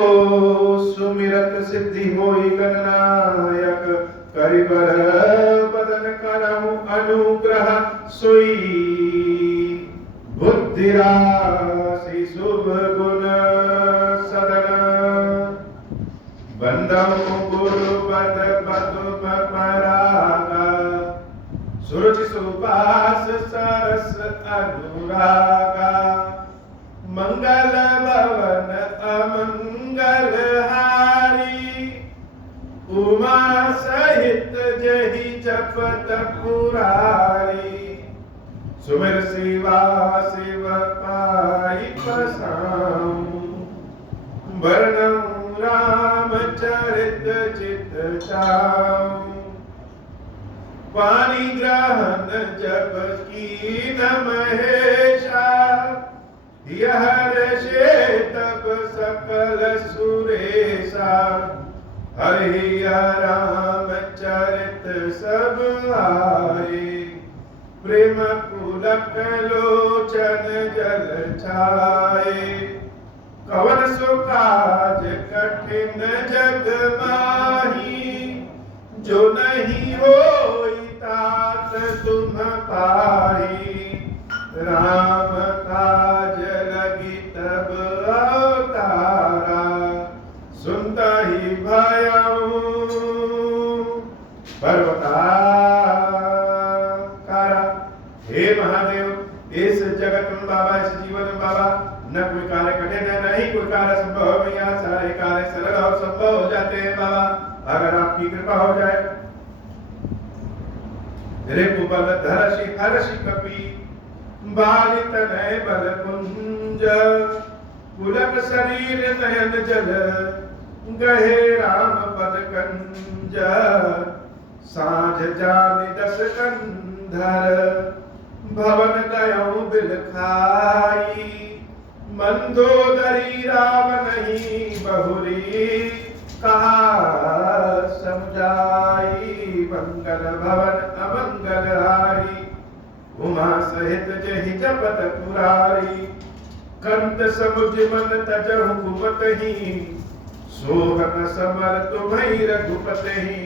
सुमिरत सिद्धि होई गणनायक करिबर बदन करहु अनुग्रह सोई बुद्धि राशि शुभ गुण सदन बंदहु गुरु पद पदु परागा सुरुचि सुबास सरस अनुरागा मंगल भवन अमंगल हारी उमा सहित जहि जपत पुरारी सुमिर शिवा शिव पाई पसाऊं वर्णं राम चरित चित चाऊं पानी ग्रहण जब कीन महेशा यह ऋषे तब सकल सुरेशा हरि राम चरित सब आए प्रेम पुलक लोचन जल छाए कवन सो काज कठिन जग माही जो नहीं होई तात तुम पाही राम काज लगी तब अवतारा सुनता ही भयऊ पर्वताकारा। हे महादेव इस जगत में बाबा इस जीवन में बाबा न कोई कार्य कठिन है नहीं कोई कार्य संभव है यहाँ सारे कार्य सरल और संभव हो जाते हैं बाबा अगर आपकी कृपा हो जाए। रिपुबल धरषि हर्षि कपि बालित नय बल पुंज पुलक शरीर नयन जल गहे राम पद कंज साझ जानि दस कंधर भवन गयो बिल खाई मंदोदरी रावणहि बहुरी कहा समझाई मंगल भवन अमंगल हारी उमा सहित जहि जपत पुरारी कंत समुझ मन तजहु कुमतहि सोहन समर तुम्हि रघुपतहि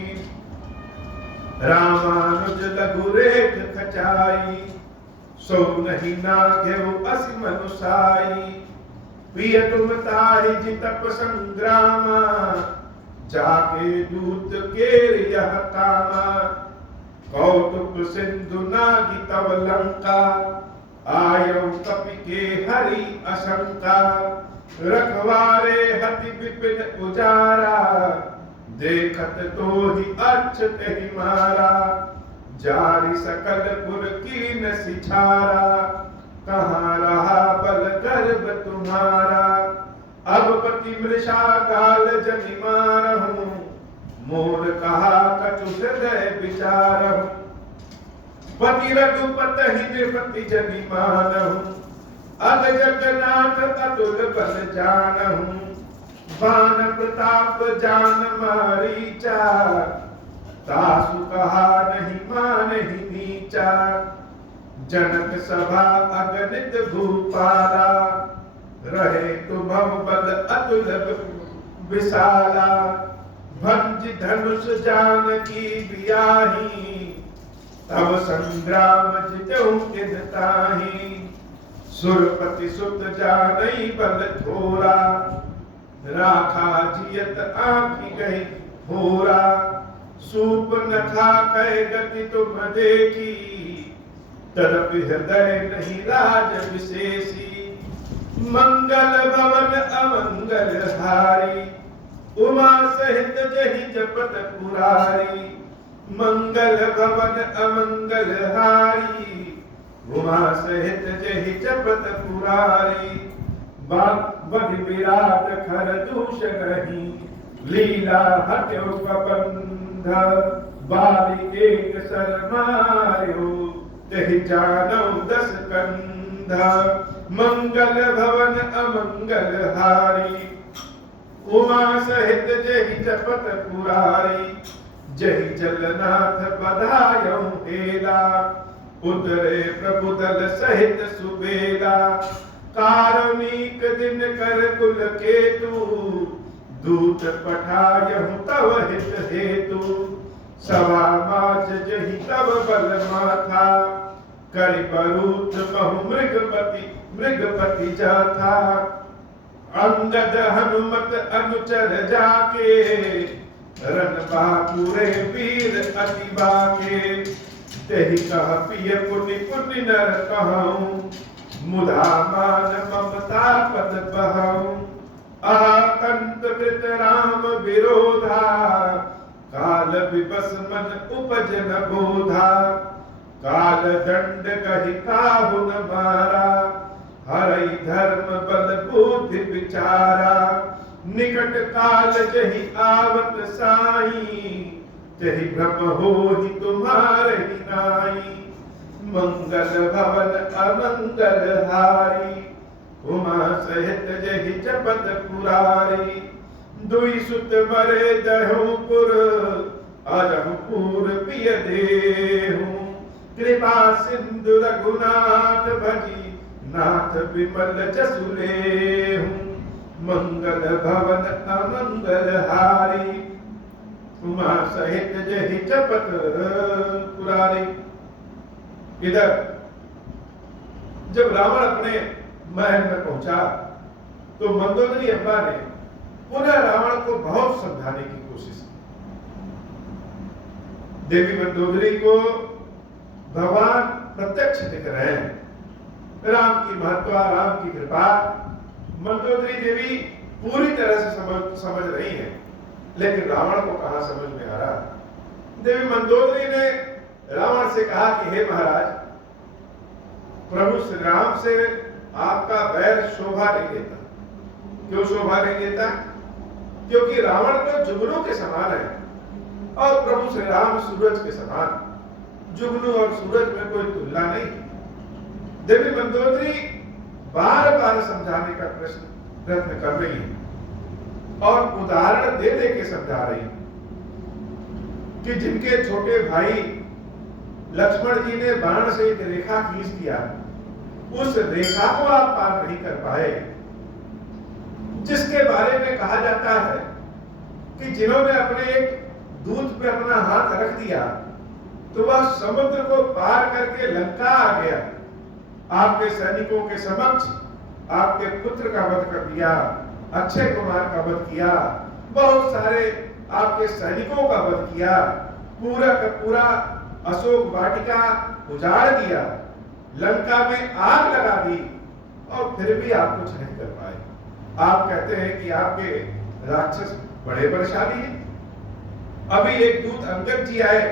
रामानुज लघु रेख खचाई सो नहीं नाग्यउ असि मनुसाई प्रिय तुम ताहि जितप संग्रामा जाके दूत केर यह कामा कौतुक सिंधु नागी तव लंका आयौ कपि के हरि अशंका रखवारे हति विपिन उजारा देखत तो ही अक्षत ही मारा जारी सकल पुर कीन सिछारा कहाँ रहा बल गर्भ तुम्हारा अब पति मृषा काल जनि मारहूं मोर कहा कछु हृदय विचारहूं पति रघुपत ही नृपति जनि मानहूं अग जगन्नाथ अतुल बल जानहूं बान प्रताप जान मारीचा तासु कहा नहीं मानहि नीचा जनक सभा अगणित भूपाला रहे तुम बल अतुल विशाला भंज धनुष जानकी बियाही तब संग्राम जितहु किन ताही सुरपति सुत जानई बल थोरा राखा जियत आँखी गई भोरा सूप नखा कह गति तुम देखी तड़प हृदय नहीं राज विशेषी मंगल भवन अमंगल हारी उमा सहित जहि जपत पुरारी मंगल भवन अमंगल हारी उमा सहित जहि जपत पुरारी बधि विराट खर दूष गही लीला हट्यो कबंध बाली एक सर मार्यो तहि जानौ दस कंध मंगल भवन अमंगल हारी उमा सहित जहि जपत पुरारी जहि जलनाथ बधायौ हेला उतरे प्रभु दल सहित सुबेला कारुणिक दिन कर कुल केतु दूत पठायहु तव हित हेतु, सभा माज जहि तब बल माथा, करि बरूथ बहु मृगपति जाथा। अंगद हनुमत अनुचर जाके, रन बापुरे वीर अति बाके। तेहि कह पिय पुनि पुनि नर कहूँ, मुधा मान ममता पद बहूँ। आकंत कृत राम विरोधा, काल विबस मन उपज न बोधा। काल दंड कहि काहु न मारा, हरई धर्म बल बुद्धि विचारा। निकट काल जहि आवत साई, जहि भ्रम होहि तुम्हारे नाई। मंगल भवन अमंगल हारी, उमा सहित जहि जपत पुरारी। दुई सुत मरे दहुपुर, अजहुपुर पिय देहु। कृपा सिंधु रघुनाथ भजी, नाथ विमल जसु लेहु। मंगल भवन अमंगल हारी, उमा सहित जहि जपत पुरारी। इधर जब रावण अपने महल में पहुंचा तो मंदोदरी अम्बा ने पुनः रावण को बहुत समझाने की कोशिश की। देवी मंदोदरी को भगवान प्रत्यक्ष दिख रहे हैं, राम की महत्ता, राम की कृपा मंदोदरी देवी पूरी तरह से समझ रही है, लेकिन रावण को कहां समझ में आ रहा। देवी मंदोदरी ने रावण से कहा कि हे महाराज, प्रभु श्री राम से आपका वैर शोभा नहीं देता। क्यों शोभा नहीं देता? क्योंकि रावण तो जुगनू के समान है और प्रभु श्री राम सूरज के समान। जुगनू और सूरज में कोई तुलना नहीं। देवी मंदोदरी बार बार समझाने का प्रयत्न कर रही है और उदाहरण दे दे के समझा रही है कि जिनके छोटे भाई लक्ष्मण जी ने बाण से एक रेखा खींच दिया, उस रेखा को आप पार नहीं कर पाए। जिसके बारे में कहा जाता है कि जिन्होंने अपने एक दूत पे अपना हाथ रख दिया तो वह समुद्र को पार करके लंका आ गया, आपके सैनिकों के समक्ष आपके पुत्र का वध कर दिया, अक्षय कुमार का वध किया, बहुत सारे आपके सैनिकों का वध किया, पूरा का पूरा अशोक वाटिका उजाड़ दिया, लंका में आग लगा दी और फिर भी आप कुछ नहीं कर पाए। आप कहते हैं कि आपके राक्षस बड़े बलशाली हैं। अभी एक दूत अंगद जी आए,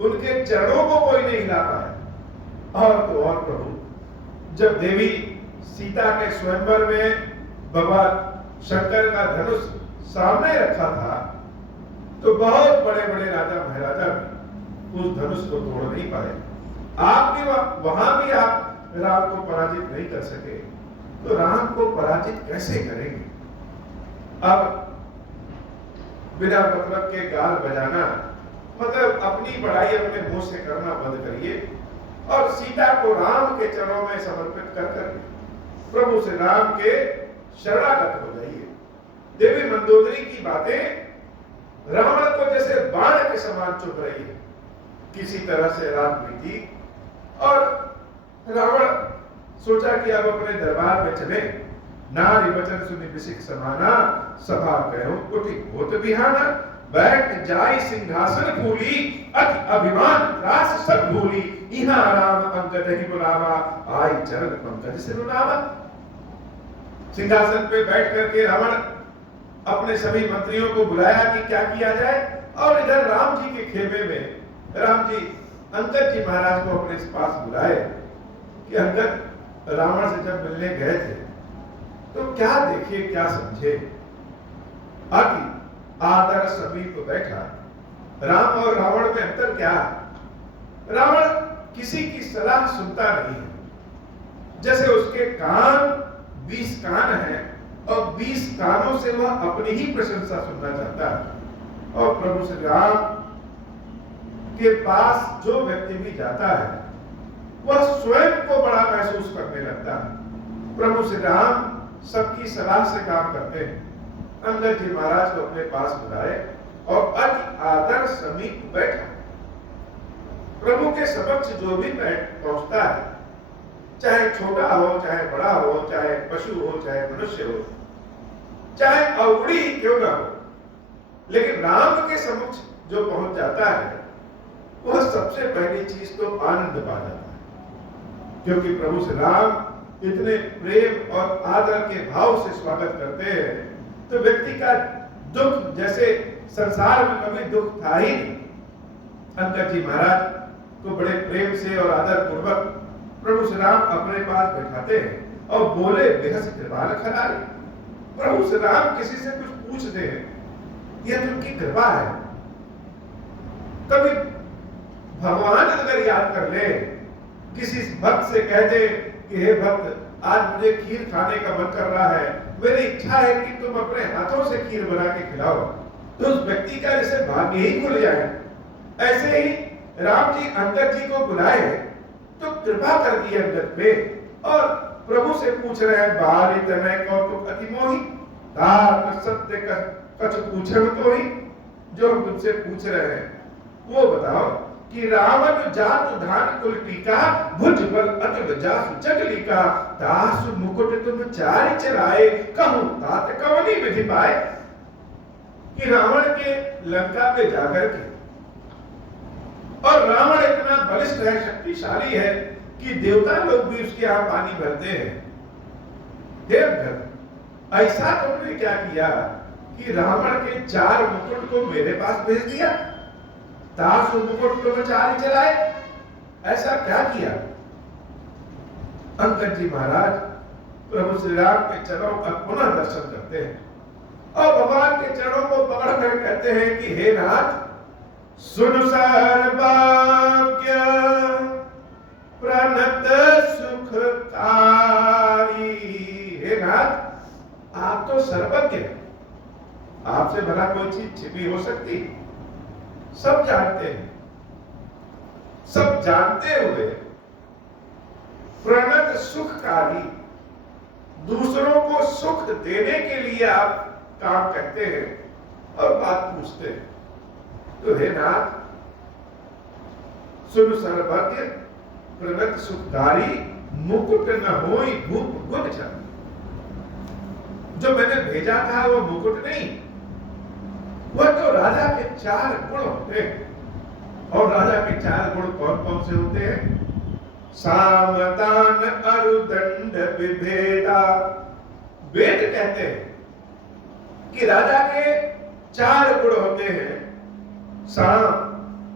उनके चरणों को कोई नहीं हिला पाया। और तो और प्रभु, जब देवी सीता के स्वयंवर में भगवान शंकर का धनुष सामने रखा था तो बहुत बड़े बड़े राजा महाराजा भी उस धनुष को तोड़ नहीं पाए। आप भी वहां भी आप राम को पराजित नहीं कर सके, तो राम को पराजित कैसे करेंगे? अब बिना मतलब के गाल बजाना, मतलब अपनी बड़ाई अपने मुंह से करना बंद करिए और सीता को राम के चरणों में समर्पित कर करके प्रभु श्री राम के शरणागत हो जाइए। देवी मंदोदरी की बातें रावण को जैसे बाण के समान चुभ रही है। किसी तरह से रात बीती और रावण सोचा कि अब अपने दरबार में चले। नारी वचन सुनि बिसिक समाना, सभा कहो कुटि होत बिहाना। बैठ जाई सिंहासन फूली, अति अभिमान रास सब भूली। इहाँ राम अंगद ही बुलावा, आई चरण पंकज सिरुनावा। सिंहासन पे बैठ करके रावण अपने सभी मंत्रियों को बुलाया कि क्या किया जाए, और इधर राम जी के खेमे में राम जी अंगद जी महाराज को अपने पास बुलाए कि अंगद रावण से जब मिलने गए थे तो क्या देखे क्या समझे। अति आदर समीप बैठा। राम और रावण में अंतर क्या? रावण किसी की सलाह सुनता नहीं है। जैसे उसके कान 20 कान हैं और 20 कानों से वह अपनी ही प्रशंसा सुनना चाहता है। और प्रभु श्री राम के पास जो व्यक्ति भी जाता है वह स्वयं को बड़ा महसूस करने लगता है। प्रभु श्री राम सबकी सलाह से काम करते हैं। अंगद जी महाराज को अपने पास बुलाए और अति आदर समीप बैठा। प्रभु के समक्ष जो भी पहुंचता है, चाहे छोटा हो, चाहे बड़ा हो, चाहे पशु हो, चाहे मनुष्य हो, चाहे अवगुणी क्यों ना हो, लेकिन राम के समक्ष जो पहुंच जाता है वह सबसे पहली चीज तो आनंद पा जाता है, क्योंकि प्रभु श्री राम इतने प्रेम और आदर के भाव से स्वागत करते हैं तो व्यक्ति का दुख, जैसे संसार में कभी दुख था ही नहीं। अंगद जी महाराज को बड़े प्रेम से और आदर पूर्वक प्रभु श्री राम अपने पास बैठाते हैं और बोले, बेहद कृपा खरारी। प्रभु श्री राम किसी से कुछ पूछते हैं, यह उनकी कृपा है। कभी भगवान अगर याद कर ले, किसी भक्त से कह दे कि हे भक्त, आज मुझे खीर खाने का मन कर रहा है, मेरी इच्छा है कि तुम अपने हाथों से खीर बना के खिलाओ, तो उस व्यक्ति का जैसे भाग्य ही खुल जाए। ऐसे ही राम जी अंगद जी को बुलाए तो कृपा कर दी अंगद पे और प्रभु से पूछ रहे हैं, बाली तनय कौतुक अति मोहि, दात सत्य कछ पूछन तो ही। जो हम तुमसे पूछ रहे हैं वो बताओ कि रावण जात धान कुल टीका, भुज बल अतुल जासु जगली का, दासु मुकुट तुम चारि चराए, कहूं तात कवनी विधि पाए। कि रावण के लंका पे जाकर के, और रावण इतना बलिष्ठ है, शक्तिशाली है कि देवता लोग भी उसके यहाँ पानी भरते हैं। देवघर ऐसा तुमने क्या किया कि रावण के 4 मुकुट को मेरे पास भेज दिया, दास मुकुट तुम चारि चलाए, ऐसा क्या किया? अंगद जी महाराज प्रभु श्री राम के चरणों का पुनः दर्शन करते हैं और भगवान के चरणों को पकड़कर कहते हैं कि हे नाथ, सुन सर्वज्ञ प्रणत सुखकारी। हे नाथ, आप तो सर्वज्ञ, आपसे भला कोई चीज छिपी हो सकती? सब जानते हैं, सब जानते हुए प्रणत सुखकारी, दूसरों को सुख देने के लिए आप काम कहते हैं और बात पूछते हैं। तो हे नाथ, सुन सर्वज्ञ प्रणत सुखकारी, मुकुट न होई भूप गुण छन। जो मैंने भेजा था वो मुकुट नहीं, वह तो राजा के 4 गुण होते हैं। और राजा के 4 गुण कौन कौन से होते हैं? साम दान अरुदंड विभेदा। वेद कहते हैं कि राजा के 4 गुण होते हैं, साम,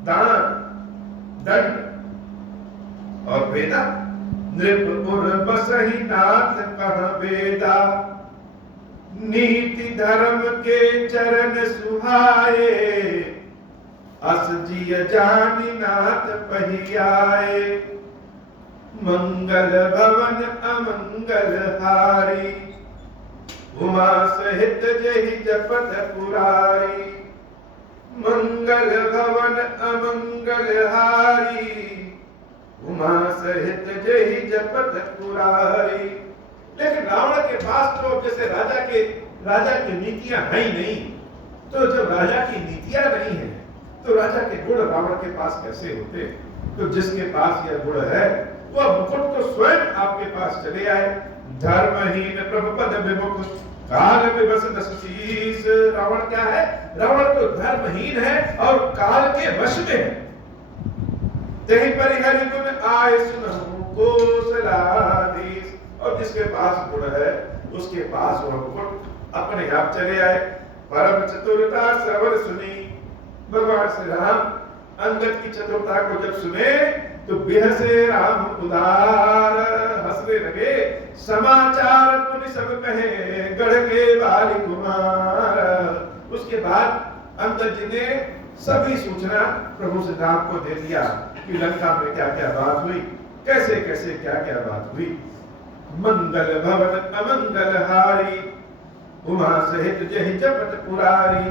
दान, दंड और वेदा। नृपुर बसहि नाथ कह वेदा, नीति धर्म के चरण सुहाए, अस जिय जानि नाथ पहियाए, मंगल भवन अमंगल हारी, उमा सहित जहि जपत पुरारी, मंगल भवन अमंगल हारी, उमा सहित जहि जपत पुरारी। लेकिन रावण के पास तो जैसे राजा की नीतियां है ही नहीं, तो जब राजा की नीतियां नहीं है तो राजा के गुण रावण के पास कैसे होते? तो जिसके पास यह गुण है वह मुकुट तो स्वयं आपके पास चले आए। धर्महीन प्रभु पद विमुख, काल विवश दस शीस। रावण क्या है? रावण तो धर्महीन है और काल के वश में है। तेहि परिहरि गुण आय सुनहु कौशलाधीश। और जिसके पास गुण है उसके पास वह मुकुट अपने आप चले आए। परम चतुरता श्रवण सुनी। भगवान श्री राम अंगद की चतुरता को जब सुने तो बिहसे राम उदार, हंसने लगे। समाचार पुनि सब कहे, गढ़ के बाली कुमार। उसके बाद अंगद जी ने सभी सूचना प्रभु श्री राम को दे दिया कि लंका में क्या क्या बात हुई, कैसे कैसे क्या क्या बात हुई। मंगल भवन अमंगल हारी, उमा सहित जहि जपत पुरारी।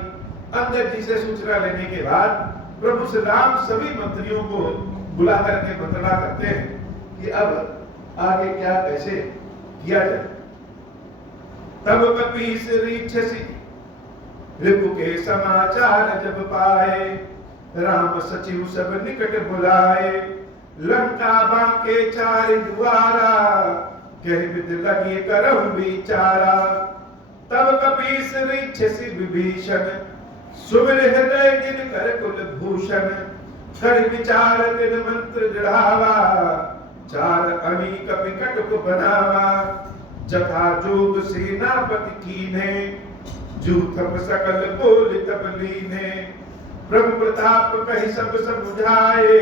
अंगद जी से सूचना लेने के बाद प्रभु श्री राम सभी मंत्रियों को बुला करके मंत्रणा करते हैं कि अब आगे क्या कैसे किया जाए। तब कपीस रीक्षसी रिपु के समाचार जब पाए, राम सचिव सब निकट बुलाए। लंका बांके चारि दुआरा, कह विद लगी करहु विचारा। तब कपीस ऋक्षसि विभीषण, सुमिर हृदय जिन कर कुल भूषण। कर विचार तिन मंत्र दृढ़ावा, चार अनी कपि कटुक बनावा। जथा जोग सेनापति कीन्हे, जूथप सकल बोल तब लीन्हे। प्रभु प्रताप कहि सब समुझाए,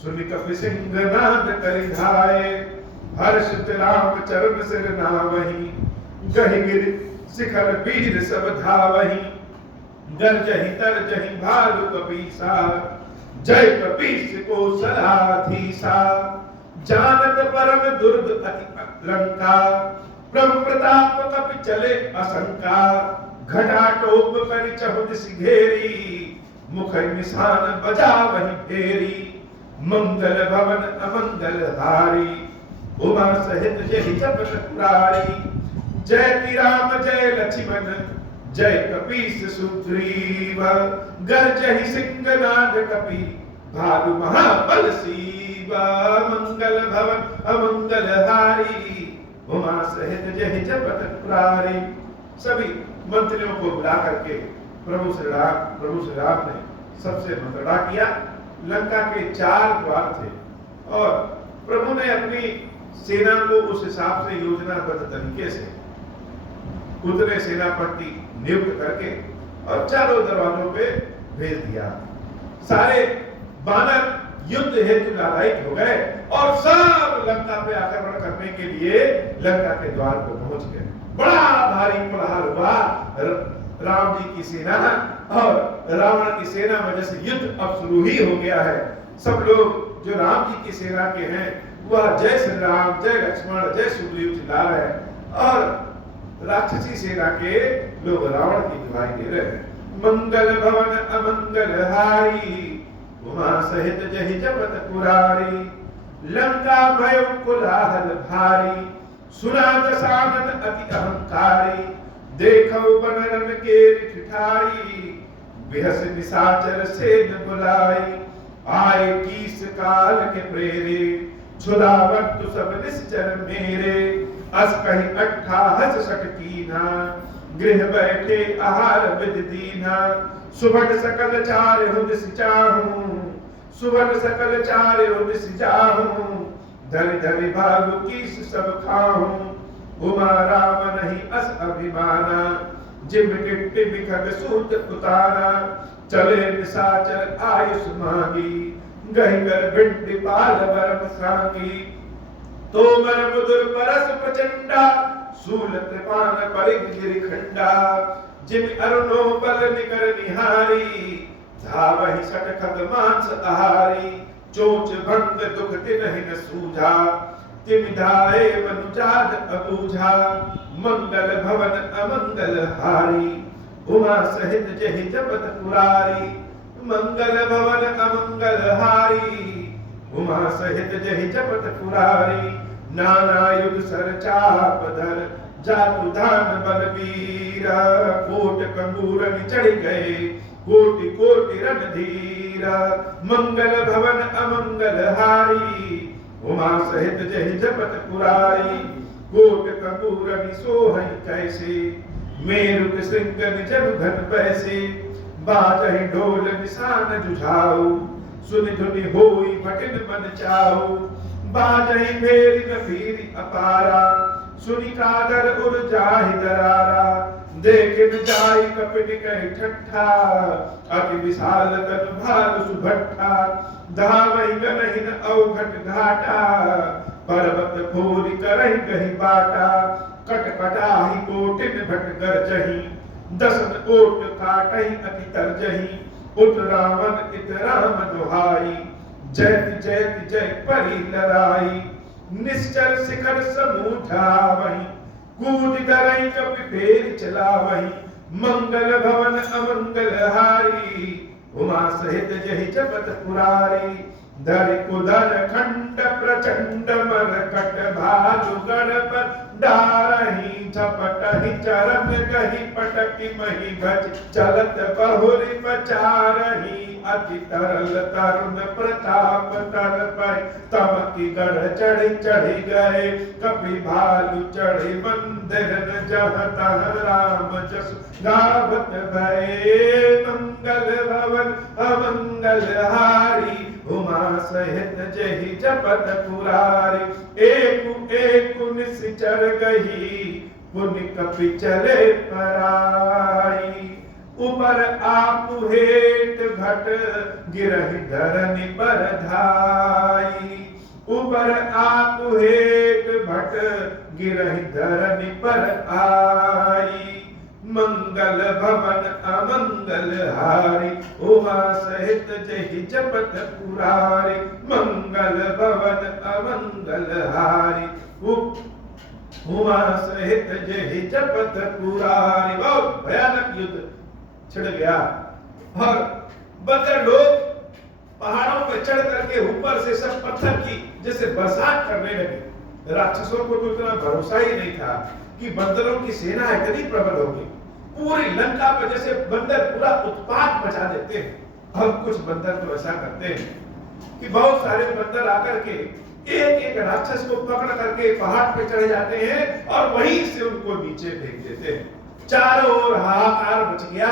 सुनि कपि सिंहनाद करि धाये। हर्षित राम चरण सिर नावहि, गहि गिर शिखर वीर सब धावहि। गरजहि तरजहि भालु कपीसा, जय कपीस को सलाधीसा। जानत परम दुर्ग अति लंका, प्रभु प्रताप कपि चले असंका। घटा टोप करि चहु दिसि घेरी, मुख निशान बजावहि फेरी। मंगल भवन अमंगल हारी, उमा सहित यही जपत पुरारी। जय राम जय लक्ष्मण, जय कपीस सुग्रीव। गरजहि सिंहनाद कपि, भालु महाबल सीवा। मंगल भवन अमंगल हारी, उमा सहित जय जपत पुरारी। सभी मंत्रियों को बुला करके प्रभु श्री राम ने सबसे मंत्रणा किया। लंका के 4 द्वार थे और प्रभु ने अपनी सेना को उस हिसाब से योजनाबद्ध तरीके से उतने सेनापति नियुक्त करके और चारों दरवाजों पे भेज दिया। सारे बानर युद्ध हेतु लालायित हो गए और सब लंका पे आक्रमण करने के लिए लंका के द्वार पर पहुंच गए। बड़ा भारी कोलाहल हुआ। राम जी की सेना और रावण की सेना में जैसे युद्ध अब शुरू ही हो गया है। सब लोग जो राम जी की सेना के हैं वह जय श्री राम, जय लक्ष्मण, जय सुग्रीव चिल्ला रहे हैं और राक्षसी सेना के लोग रावण की दुहाई दे रहे हैं। मंगल भवन अमंगल हारी, उमा सहित जहि जपत पुरारी। लंका भय कोलाहल भारी, सुना दशानन अति अहंकारी। देखो बनरन के ठिठाई, बिहस निशाचर सेन बुलाई। आए कीस काल के प्रेरे, छुड़ावत सब निश्चर मेरे। अस कहि 68 सठ कीना, गृह बैठे आहार विद दीना। सुबह सकल चार हुद सिचाहूं, सुबह सकल चार हुद सिचाहूं। धरि धरि भालु कीस सब खाहूं, उमा राम नहीं अस अभिमाना। जिम टिट्टी बिखग सूत उतारा, चले निशाचर आयुष मांगी। गहि कर भिंड पाल बरम सांगी। तो मर मुदुर परस प्रचंडा, सूल कृपान परिग गिरिखंडा। जिम अरुणो बल निकर निहारी, धावहि सट खग मांस आहारी। चोच भंग दुख तिनहि न सूझा, तिम धाये मनुजाद अबूझा। मंगल भवन अमंगल हारी, उमा सहित जहि जपत पुरारी। मंगल भवन अमंगल हारी, उमा सहित जहि जपत पुरारी। नाना युग सर चाप धर, जातु धान बलवीरा। कोट कंगूरन चढ़ गए, कोटि कोटि रणधीरा। मंगल भवन अमंगल हारी, उमा सहित जहि जपत पुरारी। कोट कंगूरन सोहै कैसे, मेरु श्रृंग जनु घन पैसे। बाजहि ढोल निशान जुझाऊ, सुनि धुनि होई भटिन मन चाऊ। बाजहि फेरि न फिरि अपारा, सुनि कादर उर जाहि दरारा। देखिन जाई कपिन कहि ठट्ठा, अति विशाल तन भालु सुभट्ठा। धावहि गनहि न अवघट घाटा, पर्वत फोरि करहि कहि बाटा। कटकटाहि कोटिन भट गरजहि, दसन ओट काटहि अति तरजहि। उत रावण इत राम दुहाई, जयति जयति जय परि लड़ाई। निश्चर शिखर समूझावहि, कूद डरहि कपि फेरि चलावहि। मंगल भवन अमंगल हारी, उमा सहित जहि जपत पुरारी। धरि कुधर खंड प्रचंड मरकट भालु गढ़ डारही झपटहि चरण गही पटकी मही भज चलत बहुरी पचारही अति तरल तरुण प्रताप तर पाई तब की गढ़ चढ़ी चढ़ी गए कपि भालु चढ़ी मंदिर न जह तह राम जस गावत भये मंगल भवन अमंगल हारी उमा सहित जहि जपत पुरारी एक एक निश्चर गही पुनि कपि चले पराई ऊपर आपु हेत घट गिरहि धरनि पर धाई ऊपर आपु हेत भट गिरहि धरनि पर आई मंगल भवन अमंगल हारी उमा सहित जहि जपत पुरारी मंगल भवन अमंगल हारी उमा सहित जहि जपत पुरारी। बहुत भयानक युद्ध छिड़ गया और बंदर लोग पहाड़ों पर चढ़ करके ऊपर से सब पत्थर की जैसे बरसात करने लगे। राक्षसों को तो इतना भरोसा ही नहीं था कि बंदरों की सेना इतनी प्रबल होगी। पूरी लंका पर जैसे बंदर पूरा उत्पात मचा देते हैं। और कुछ बंदर तो ऐसा करते हैं कि बहुत सारे बंदर आकर के एक एक राक्षस को पकड़ करके पहाड़ पे चढ़े जाते हैं और वहीं से उनको नीचे फेंक देते हैं। चारों ओर हाहाकार मच गया,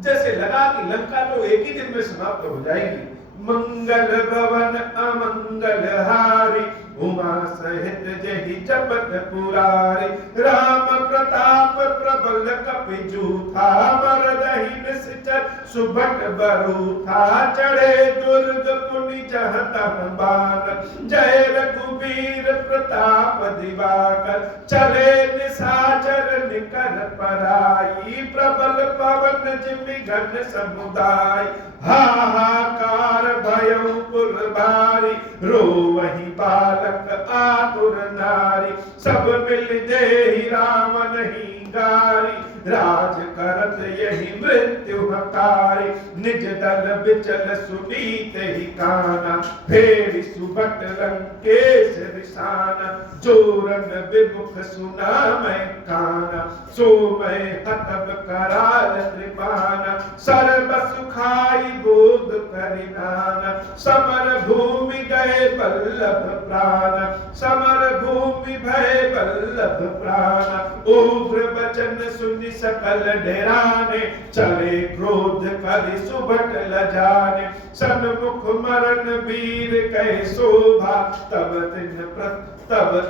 जैसे लगा कि लंका तो एक ही दिन में समाप्त हो जाएगी। मंगल भवन अमंगल हारी उमा सहित जहि जपत पुरारी राम प्रताप प्रबल कपि जूथा मरदहि निश्चर सुभट बरूथा चढ़े दुर्ग पुनि जह तह बान जय रघुवीर प्रताप दिवाकर चले निशाचर निकर पराई प्रबल पवन जिमि घन समुदाय हाहाकार भयउ पुरबारी रोवहि बालक आतुर नारी सब मिल देहि राम नहीं गारी राज करत यही मृत्यु हकारी निज दल बिचल सुनीत ही काना फेरि सुबट लंकेश रिसाना जोरन विमुख सुना मैं काना सो मैं हतब कराल त्रिपाना सर्व सुखाई बोध करिनाना समर भूमि गए बल्लभ प्राण समर भूमि भय बल्लभ प्राण उग्र वचन सुनि सकल डेराने चले क्रोध करि सुभट लजाने सन्मुख मरण वीर कहे शोभा तब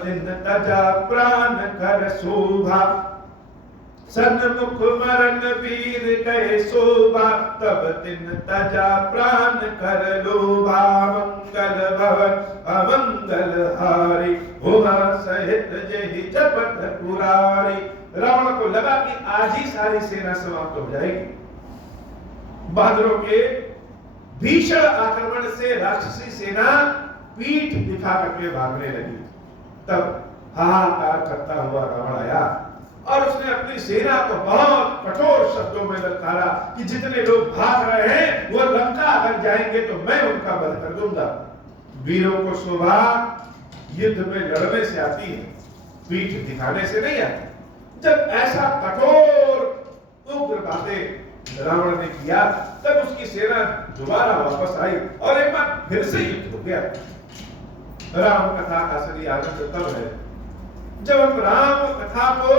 तिन तजा प्राण कर शोभा सन्मुख मरण वीर कहे शोभा तब तिन तजा प्राण कर लोभा मंगल भवन अमंगल हारी उमा सहित जहि जपत पुरारी। रावण को लगा कि आज ही सारी सेना समाप्त हो जाएगी। बहादुरों के भीषण आक्रमण से राक्षसी सेना पीठ दिखा करके भागने लगी। तब हाहाकार करता हुआ रावण आया और उसने अपनी सेना को बहुत कठोर शब्दों में ललकारा कि जितने लोग भाग रहे हैं वो लंका अगर जाएंगे तो मैं उनका वध कर दूंगा। वीरों को शोभा युद्ध में लड़ने से आती है, पीठ दिखाने से नहीं आती। जब ऐसा कठोर उग्र बातें रावण ने किया तब उसकी सेना दोबारा वापस आई और एक बार फिर से युद्ध हो गया। राम कथा का असली आनंद तब है जब हम राम कथा को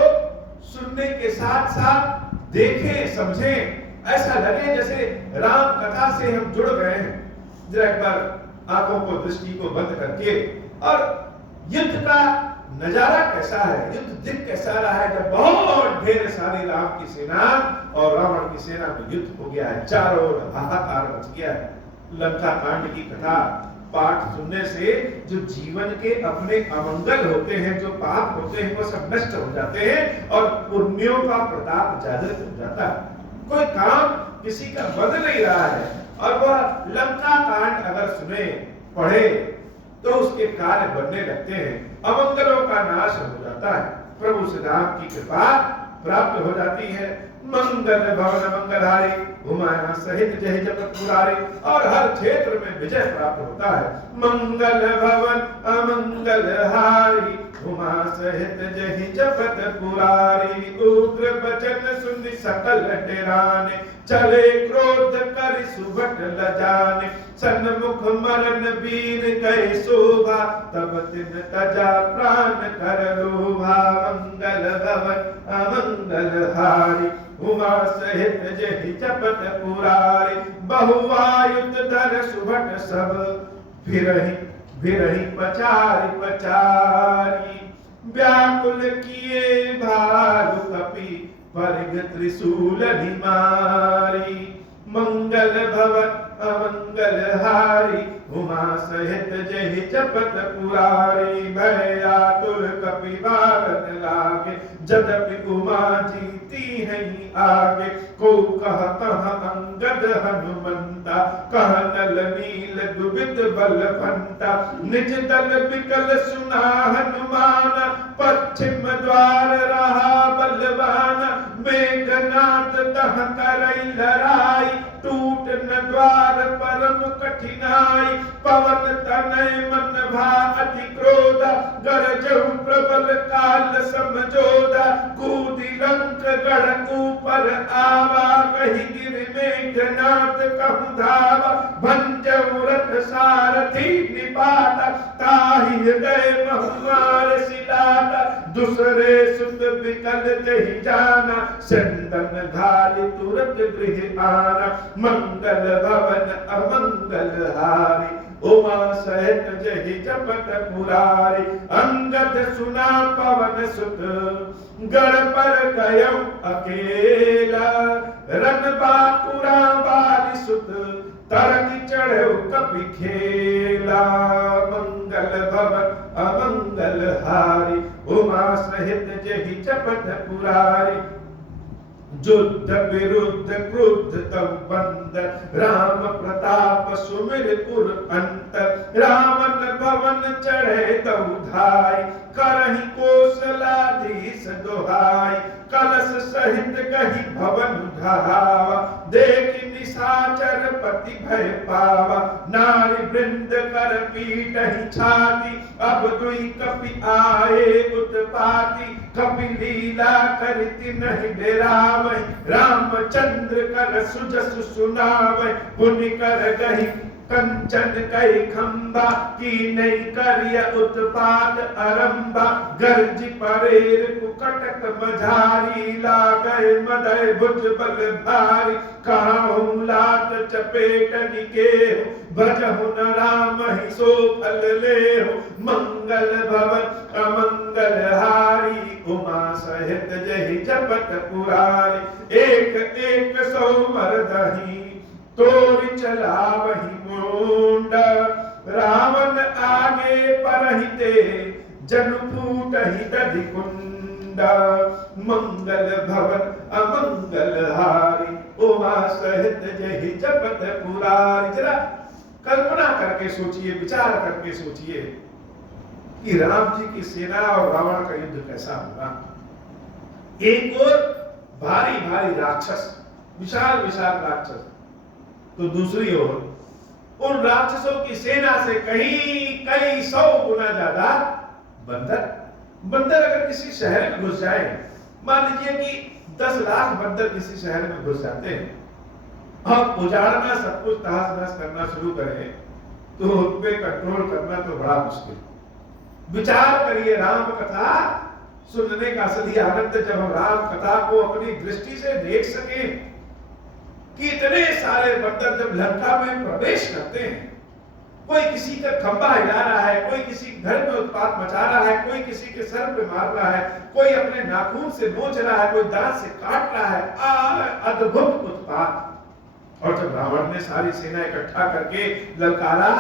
सुनने के साथ साथ देखें समझें, ऐसा लगे जैसे राम कथा से हम जुड़ गए हैं। जरा एक बार आंखों को दृष्टि को बंद करके और युद्ध का नजारा कैसा है, युद्ध दिख कैसा रहा है जब बहुत ढेर सारी राम की सेना और रावण की सेना में युद्ध हो गया है। चारों ओर हाहाकार मच गया है। लंका कांड की कथा पाठ सुनने से जो जीवन के अपने अमंगल होते हैं, जो पाप होते हैं, वो सब नष्ट हो जाते हैं और पुण्यों का प्रताप जागृत हो जाता है। कोई काम किसी का बन नहीं रहा है और वह लंका कांड अगर सुने पढ़े तो उसके कार्य बनने लगते हैं, अमंगलों का नाश हो जाता है, प्रभु श्री राम की कृपा प्राप्त हो जाती है। मंगल भवन मंगलहारी उमा सहित जय जपत पुरारी। और हर क्षेत्र में विजय प्राप्त होता है। मंगल भवन अमंगलहारी उमा सहित जय जपत पुरारी। उग्र बचन सुनि सकल डेराने चले क्रोध कर सुभट लजाने। सन्मुख मरण वीर गए शोभा तब तिन तजा प्राण कर लोभा। मंगल भवन अमंगलहारी उमा सहित जय जपत पुरारी। बहुआयुध धर सुभट सब फिरहि पचारि पचारी। व्याकुल किए भालु कपि परिग त्रिशूल निमारी। मंगल भवन अमंगलहारी उमा सहित जय जपत पुरारी। भय आतुर कपि बारन लागे जदपि उमा जीती है आगे। को कह अंगद हनुमंता कह नल नील दुबित बलवंता। निज दल बिकल सुना हनुमान पश्चिम द्वार रहा बलवाना। मेघनाथ तह करई लड़ाई टूट न द्वार परम कठिनाई। पवन तनय मन भा अति क्रोध गरजहु प्रबल काल समझोदा। कूदि लंक गढ़ ऊपर आवा कहि गिरि मेघनाथ कहु धावा। भंजहु रथ सारथी निपाता ताहि हृदय बहुमार सिलाता। दूसरे सुत विकल तहि जाना चंदन घालि तुरत गृह आना। मंगल भवन अमंगलहारी उमा सहित जय जपत पुरारी। अंगद सुना पवन सुत गढ़ पर गयौ अकेला। रन बापुरा बाली सुत तरक चढ़ौ कपि खेला। मंगल भवन अमंगलहारी उमा सहित जय जपत पुरारी। युद्ध विरुद्ध क्रुद्ध तव बंदर राम प्रताप सुमिर पुर अंतर। रावण भवन चढ़े तव धाय करहि कौशलाधीश दोहाई। कलश सहित कहि भवन ढहावा देख निशाचर पति भय पावा। नारी वृंद कर पीटहि छाती अब दुई कपि आए उत्पाती। कपि लीला करति नहीं डेरावै रामचंद्र कर सुजसु सुनावै। पुनि कर गहि कंचन कई खंबा की नहीं करिय उत्पात अरंबा। गर्ज परेर कुकटक मझारी लागय मदय भुज बल भारी। काहू लात चपेट निकेहु भजहु न राम ही सो फल लेहु। मंगल भवन अमंगलहारी उमा सहित जय जपत पुरारी। एक एक सौ मरदही तोरि चलावहि मुंड। रावण आगे परहिते जनु फूटहि दधि कुंड। मंगल भवन अमंगलहारी उमा सहित जय जपत पुरारी। जरा कल्पना करके सोचिए, विचार करके सोचिए कि राम जी की सेना और रावण का युद्ध कैसा होगा। एक और भारी भारी राक्षस, विशाल विशाल राक्षस, तो दूसरी ओर उन राक्षसों की सेना से कई सौ गुना ज्यादा बंदर। बंदर अगर किसी शहर में घुस जाए, मान लीजिए कि 10 लाख बंदर किसी शहर में घुस जाते हैं और उजाड़ना सब कुछ तहस नहस करना शुरू करें तो उन पे कंट्रोल करना तो बड़ा मुश्किल। विचार करिए, राम कथा सुनने का असली आनंद जब हम राम कथा को अपनी दृष्टि से देख सके कि इतने सारे बंदर जब लंका में प्रवेश करते हैं, कोई किसी का खंबा हिला रहा है, कोई किसी घर में उत्पात मचा रहा है, कोई किसी के सर पे मार रहा है, कोई अपने नाखून से नोच रहा है, कोई दांत से काट रहा है, अद्भुत उत्पात। और जब रावण ने सारी सेना इकट्ठा करके ललकारा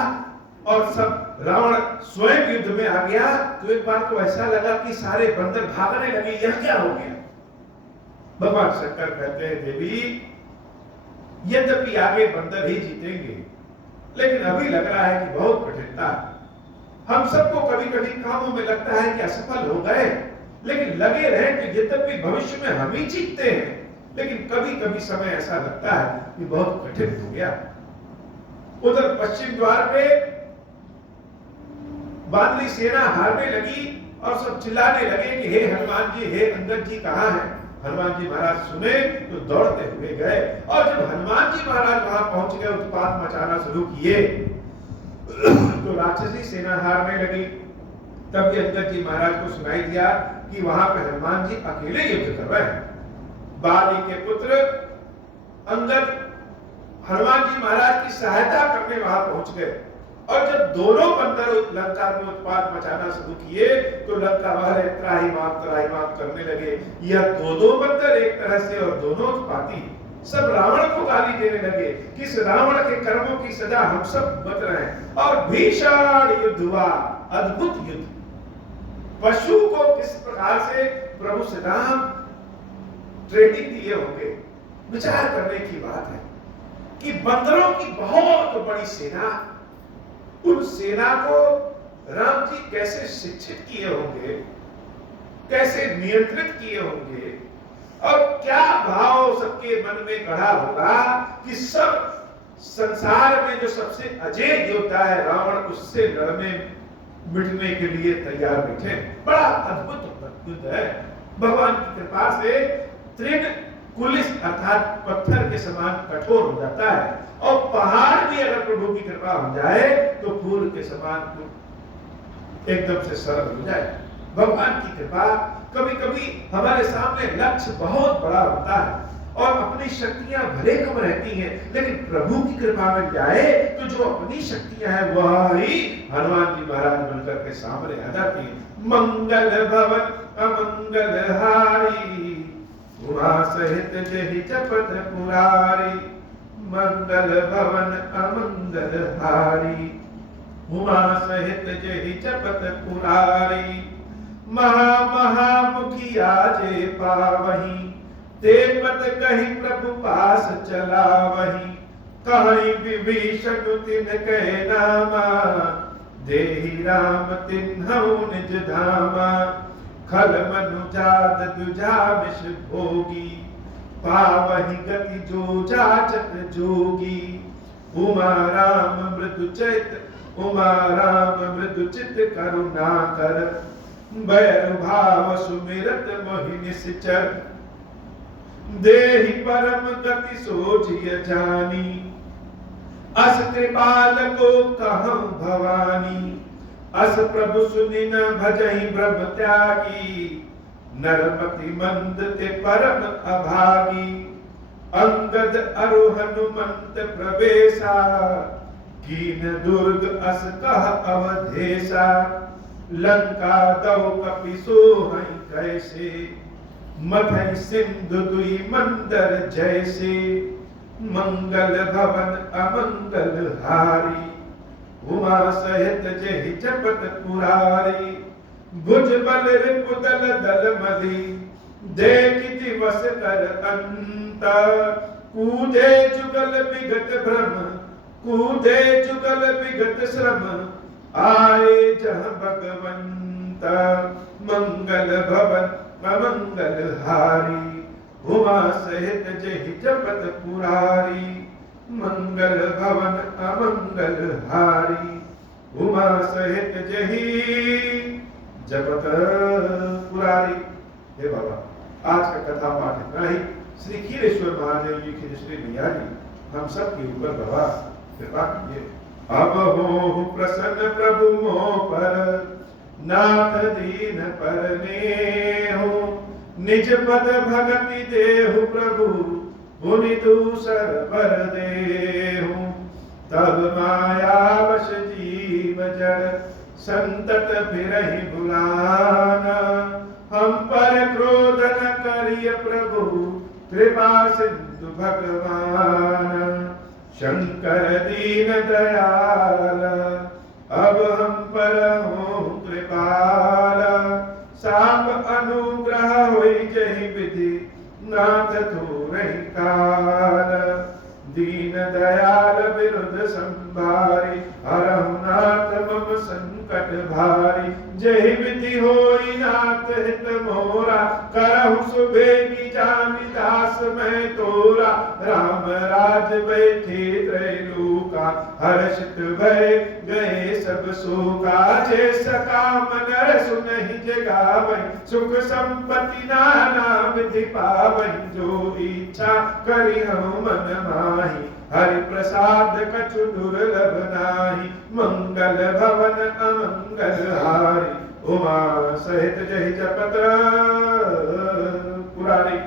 और सब रावण स्वयं युद्ध में आ गया, तो एक बार तो ऐसा लगा कि सारे बंदर भागने लगे, यह क्या हो गया। भगवान शंकर कहते हैं, देवी यद्यपि आगे बंदर ही जीतेंगे, लेकिन अभी लग रहा है कि बहुत कठिनता है। हम सबको कभी कभी कामों में लगता है कि असफल हो गए, लेकिन लगे रहे कि यद्यपि भविष्य में हम ही जीतते हैं, लेकिन कभी कभी समय ऐसा लगता है कि बहुत कठिन हो गया। उधर पश्चिम द्वार पे बादली सेना हारने लगी और सब चिल्लाने लगे कि हे हनुमान जी, हे अंगद जी कहाँ हैं? हनुमान जी महाराज सुने तो दौड़ते हुए गए, और जब हनुमान जी महाराज वहां पहुंच गए, उत्पात मचाना शुरू किए तो राक्षसी सेना हारने लगी। तब अंगद जी महाराज को सुनाई दिया कि वहां पे हनुमान जी अकेले युद्ध कर रहे हैं। बाली के पुत्र अंगद हनुमान जी महाराज की सहायता करने वहां पहुंच गए, और जब दोनों बंदर लंका में उत्पात मचाना शुरू किए तो लंका वाले त्राही माफ करने लगे। यह दो बंदर एक तरह से और दोनों उत्पाती। सब रावण को गाली देने लगे कि इस रावण के कर्मों की सजा हम सब भुगत रहे हैं। और भीषण युद्ध हुआ, अद्भुत युद्ध। पशु को किस प्रकार से प्रभु श्री राम ट्रेनिंग दिए होंगे, विचार करने की बात है कि बंदरों की बहुत बड़ी सेना, उन सेना को राम जी कैसे शिक्षित किए होंगे, कैसे नियंत्रित किए होंगे, और क्या भाव सबके मन में गढ़ा होगा कि सब संसार में जो सबसे अजेय योद्धा है रावण, उससे लड़ने मिटने के लिए तैयार बैठे। बड़ा अद्भुत युद्ध है। भगवान की कृपा से तृण कुलिस अर्थात पत्थर के समान कठोर हो जाता है, और पहाड़ भी अगर प्रभु की कृपा हो जाए तो फूल के समान एकदम से सरल हो जाए। भगवान की कृपा, कभी कभी हमारे सामने लक्ष्य बहुत बड़ा होता है और अपनी शक्तियां भले कम रहती हैं, लेकिन प्रभु की कृपा मिल जाए तो जो अपनी शक्तियां हैं वह ही हनुमान जी महाराज बनकर के सामने आ जाती हैं। मंगल भवन अमंगल हारी, उमा सहित जहि जपत पुरारी। मंगल भवन अमंगल हारी, उमा सहित जहि जपत पुरारी। महा मुखिया जे पावही, ते पद कही प्रभु पास चला वही। कहीं विभीषण तिन कहे नामा, देहि राम तिन्हउ निज धामा। खल मनुजात दुजा विष भोगी, पावहि गति जो जाचत जोगी। उमा राम मृदु चित करुणा कर, बैर भाव सुमिरत मोहि निश्चर। देहि परम गति सोचिय जानी, अस कृपाल को कहूं भवानी। अस प्रभु सुनि न भजहि ब्रह्म त्यागी, नरपति मंद ते परम अभागी। अंगद अरु हनुमंत प्रवेशा, कीन दुर्ग अस कह अवधेशा। लंका दौ कपि सोहै कैसे, मथै सिंधु दुई मंदर जैसे। मंगल भवन अमंगल हारी, उमा सहित जहि जपत पुरारी। भुज बल रिपुदल दल मली, देखि दिवस कर अंत। कूदे जुगल विगत भ्रम, कूदे जुगल विगत श्रम। आए जह भगवंत, मंगल भवन अमंगल हारी। उमा सहित जहि जपत पुरारी। मंगल भवन अमंगल हारी, उमा सहित जहि जपत पुरारी। हे बाबा, आज का कथा पाठ इतना ही। श्री खीरेश्वर महादेव जी की श्री मैया जी हम सब के ऊपर बाबा कृपा कीजिए। अब हो प्रसन्न प्रभु मोह पर, नाथ दीन पर नेहु। निज पद भगति देहु प्रभु, पुनि दूसर पर देहु। तब माया वश जीव जड़, संतत फिरहि भुलाना। हम पर क्रोध न करिय प्रभु, कृपा सिंधु भगवान। शंकर दीन दयाल, अब हम पर हो कृपाल। साप अनुग्रह होई जहि विधि, नाथ थोरहि काल। दीन दयाल विरुद्ध संभारी, हरहु नाथ मम संकट भारी। जहि विधि होई नाथ हित मोरा, करहु सुबेगी जामि दास दास मैं तोरा, राम राज बैठे त्रैलोका, हर्षित भय गए सब शोका। जे सकाम नर सुनहि जगावै, सुख संपत्ति नाना विधि पावै, जो इच्छा करि हूँ मन माही, हरि प्रसाद कछु दुर्लभ नाही, मंगल भवन अमंगल हारी, उमा सहित जहि जपत पुरारी।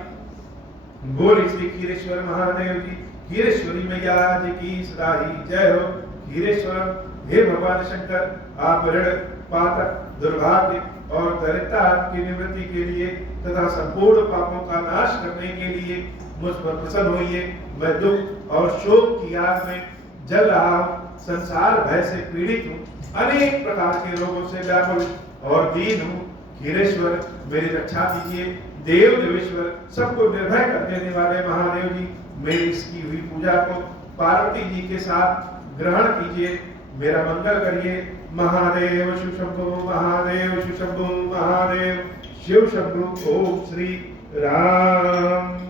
बोली श्री खीरेश्वर महादेव की, खीरेश्वरी मैया जी की सदा ही जय हो। खीरेश्वर हे भगवान शंकर, आप ऋण पातक दुर्भाग्य और दरिद्रता की निवृत्ति के लिए तथा संपूर्ण पापों का नाश करने के लिए मुझ पर प्रसन्न होइए। मैं दुख और शोक की आग में जल रहा हूँ, संसार भय से पीड़ित हूँ, अनेक प्रकार के रोगों से व्याकुल और दीन हूँ। खीरेश्वर मेरी रक्षा कीजिए। देव देवेश्वर सबको निर्भय कर देने वाले महादेव जी, मेरी इसकी हुई पूजा को पार्वती जी के साथ ग्रहण कीजिए, मेरा मंगल करिए। महादेव शिव शंभो, महादेव शिव शंभो, महादेव शिव शंभो। ओम श्री राम